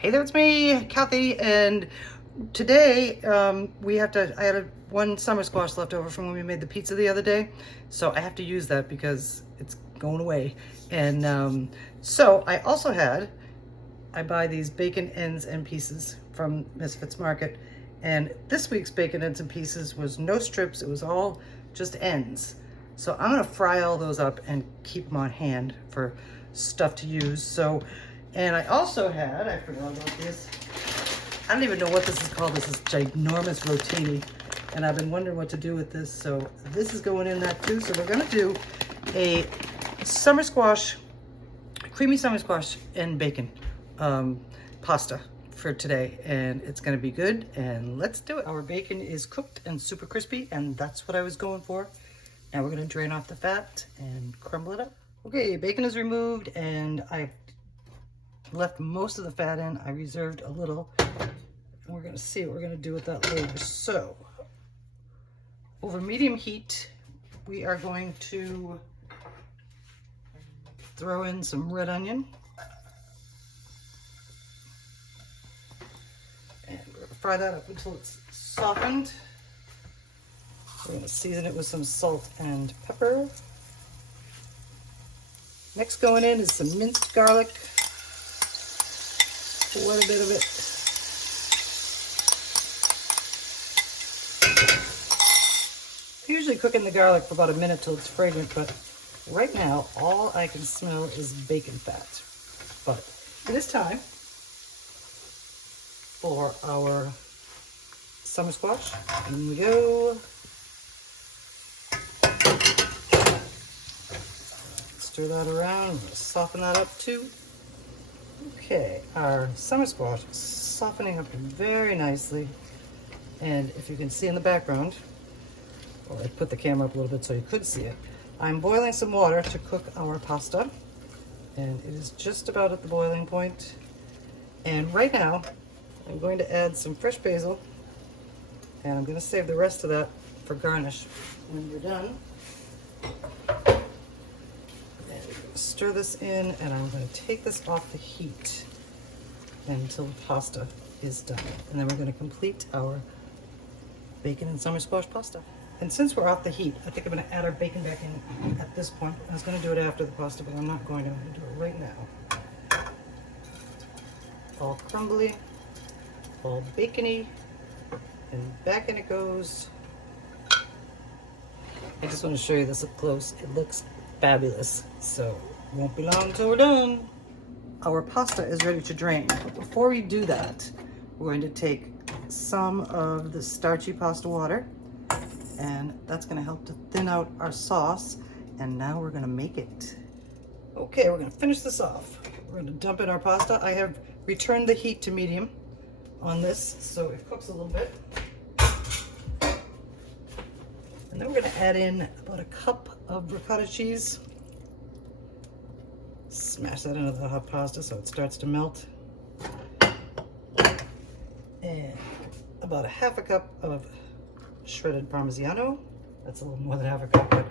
Hey there, it's me, Kathy, and today I had one summer squash left over from when we made the pizza the other day, so I have to use that because it's going away. And so I buy these bacon ends and pieces from Misfits Market, and this week's bacon ends and pieces was no strips, it was all just ends. So I'm gonna fry all those up and keep them on hand for stuff to use. So, and I forgot about this. I don't even know what this is called. This is ginormous rotini. And I've been wondering what to do with this. So this is going in that too. So we're gonna do a summer squash, creamy summer squash and bacon pasta for today. And it's gonna be good, and let's do it. Our bacon is cooked and super crispy, and that's what I was going for. Now we're gonna drain off the fat and crumble it up. Okay, bacon is removed, and I left most of the fat in. I reserved a little, and we're gonna see what we're gonna do with that later. So, over medium heat, we are going to throw in some red onion. And we're gonna fry that up until it's softened. We're gonna season it with some salt and pepper. Next going in is some minced garlic. Quite a bit of it. I usually cook in the garlic for about a minute till it's fragrant, but right now all I can smell is bacon fat. But it is time for our summer squash. In we go. Stir that around, soften that up too. Okay, our summer squash is softening up very nicely. And if you can see in the background, well, I put the camera up a little bit so you could see it. I'm boiling some water to cook our pasta, and it is just about at the boiling point. And right now, I'm going to add some fresh basil, and I'm going to save the rest of that for garnish when you're done. Stir this in, and I'm going to take this off the heat until the pasta is done. And then we're going to complete our bacon and summer squash pasta. And since we're off the heat, I think I'm going to add our bacon back in at this point. I was going to do it after the pasta, but I'm not going to. I'm going to do it right now. All crumbly, all bacony, and back in it goes. I just want to show you this up close. It looks fabulous. So won't be long until we're done. Our pasta is ready to drain. But before we do that, we're going to take some of the starchy pasta water, and that's going to help to thin out our sauce. And now we're going to make it. Okay, we're going to finish this off. We're going to dump in our pasta. I have returned the heat to medium on this, so it cooks a little bit. And then we're going to add in about a cup of ricotta cheese. Smash that into the hot pasta so it starts to melt. And about a half a cup of shredded Parmigiano. That's a little more than half a cup, but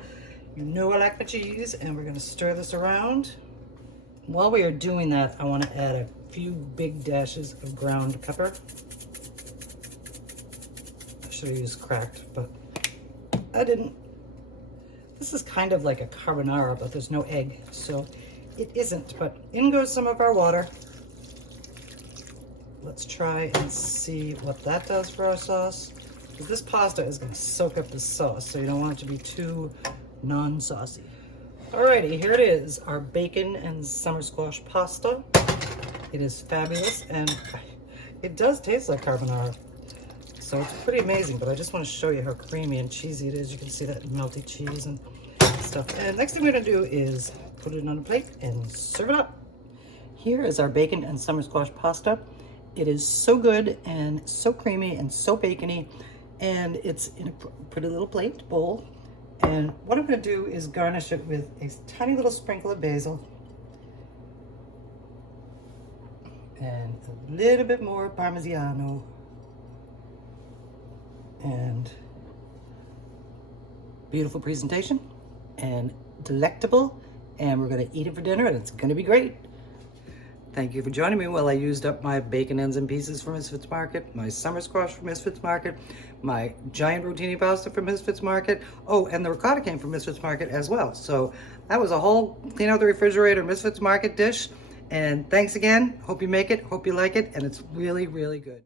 you know I like my cheese. And we're going to stir this around. While we are doing that, I want to add a few big dashes of ground pepper. I should have used cracked, but I didn't. This is kind of like a carbonara, but there's no egg, so it isn't. But in goes some of our water. Let's try and see what that does for our sauce. Because this pasta is going to soak up the sauce, so you don't want it to be too non-saucy. Alrighty, here it is, our bacon and summer squash pasta. It is fabulous, and it does taste like carbonara. So it's pretty amazing, but I just want to show you how creamy and cheesy it is. You can see that melty cheese and stuff. And next thing we're going to do is put it on a plate and serve it up. Here is our bacon and summer squash pasta. It is so good and so creamy and so bacony, and it's in a pretty little plate bowl. And what I'm going to do is garnish it with a tiny little sprinkle of basil and a little bit more Parmigiano. And beautiful presentation and delectable, and we're going to eat it for dinner, and it's going to be great. Thank you for joining me while I used up my bacon ends and pieces from Misfits Market, my summer squash from Misfits Market, my giant rotini pasta from Misfits Market. Oh, and the ricotta came from Misfits Market as well. So that was a whole clean out the refrigerator Misfits Market dish. And thanks again. Hope you make it. Hope you like it. And it's really, really good.